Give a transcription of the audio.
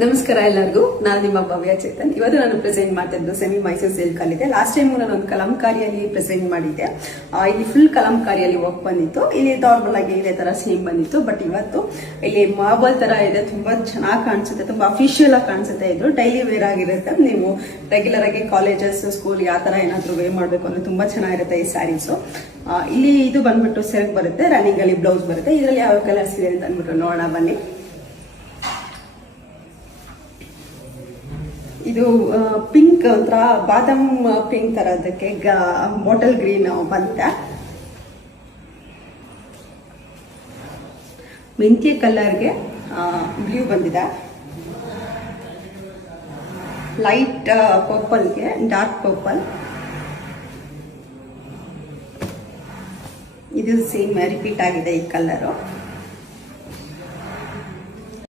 ನಮಸ್ಕಾರ ಎಲ್ಲರಿಗೂ. ನಾನು ನಿಮ್ಮ ಭವ್ಯ ಚೇತನ್. ಇವತ್ತು ನಾನು ಪ್ರೆಸೆಂಟ್ ಮಾಡ್ತಿದ್ದು ಸೆಮಿ ಮೈಸೂರು ಸಿಲ್ಕ್ ಅಲ್ಲಿ ಇದೆ. ಲಾಸ್ಟ್ ಟೈಮ್ ನಾನು ಒಂದು ಕಲಂಕಾರಿಯಲ್ಲಿ ಪ್ರೆಸೆಂಟ್ ಮಾಡಿದ್ದೆ. ಇಲ್ಲಿ ಫುಲ್ ಕಲಂಕಾರಿಯಲ್ಲಿ ವರ್ಕ್ ಬಂದಿತ್ತು. ಇಲ್ಲಿ ನಾರ್ಮಲ್ ಆಗಿ ಇದೇ ತರ ಸೇಮ್ ಬಂದಿತ್ತು. ಬಟ್ ಇವತ್ತು ಇಲ್ಲಿ ಮಾರ್ಬಲ್ ತರ ಇದೆ. ತುಂಬಾ ಚೆನ್ನಾಗಿ ಕಾಣಿಸುತ್ತೆ, ತುಂಬಾ ಅಫಿಷಿಯಲ್ ಆಗಿ ಕಾಣಿಸುತ್ತೆ. ಇದು ಡೈಲಿ ವೇರ್ ಆಗಿರುತ್ತೆ. ನೀವು ರೆಗ್ಯುಲರ್ ಆಗಿ ಕಾಲೇಜಸ್, ಸ್ಕೂಲ್ ಯಾವ ತರ ಏನಾದ್ರು ವೇರ್ ಮಾಡ್ಬೇಕು ಅಂದ್ರೆ ತುಂಬಾ ಚೆನ್ನಾಗಿರುತ್ತೆ ಈ ಸ್ಯಾರೀಸ್. ಇಲ್ಲಿ ಇದು ಬಂದ್ಬಿಟ್ಟು ಸೆಲ್ಫ್ ಬರುತ್ತೆ, ರನ್ನಿಂಗ್ ಅಲ್ಲಿ ಬ್ಲೌಸ್ ಬರುತ್ತೆ. ಇದರಲ್ಲಿ ಯಾವ ಕಲರ್ಸ್ ಇದೆ ಅಂತ ಅಂದ್ಬಿಟ್ಟು ನೋಡೋಣ ಬನ್ನಿ. ಇದು ಪಿಂಕ್ ಒಂಥರ ಬಾದಾಮ್ ಪಿಂಕ್ ತರ, ಅದಕ್ಕೆ ಬಾಟಲ್ ಗ್ರೀನ್ ಬಂತೆ. ಮೆಂತ್ಯ ಕಲರ್ಗೆ ಬ್ಲೂ ಬಂದಿದೆ. ಲೈಟ್ ಪರ್ಪಲ್ಗೆ ಡಾರ್ಕ್ ಪರ್ಪಲ್. ಇದು ಸೇಮ್ ರಿಪೀಟ್ ಆಗಿದೆ ಈ ಕಲರು.